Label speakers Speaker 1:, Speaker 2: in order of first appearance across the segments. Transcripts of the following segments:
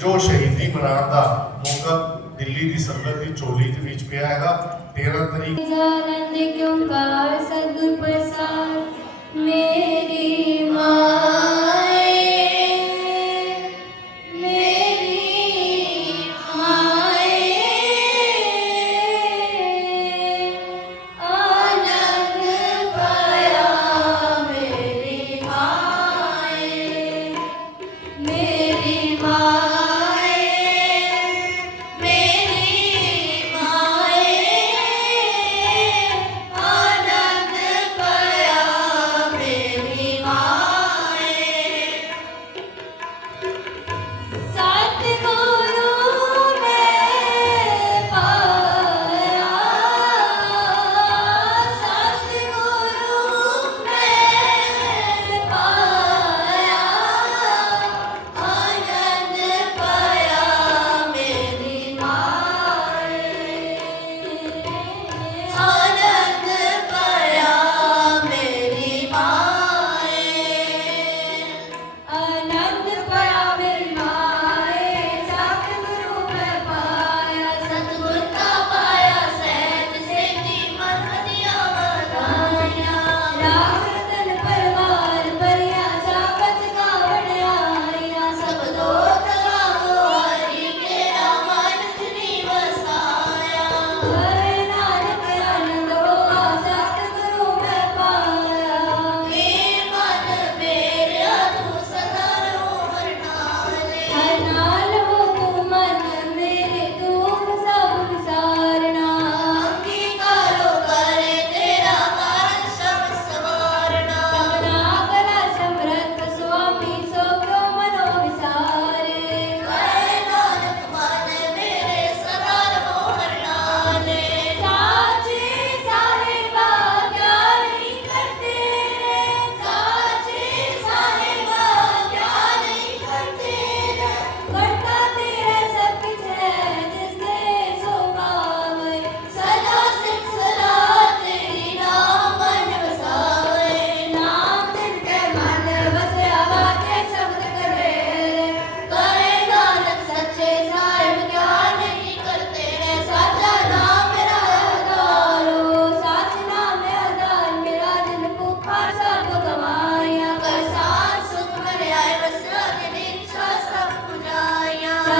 Speaker 1: ਜੋ ਸ਼ਹੀਦੀ ਮਨਾਉਣ ਦਾ ਮੌਕਾ ਦਿੱਲੀ ਦੀ ਸੰਗਤ ਦੀ ਚੋਲੀ ਦੇ ਵਿੱਚ ਪਿਆ ਹੈਗਾ 13 ਤਰੀਕ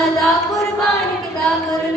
Speaker 2: குருபானுக்கு தா குரு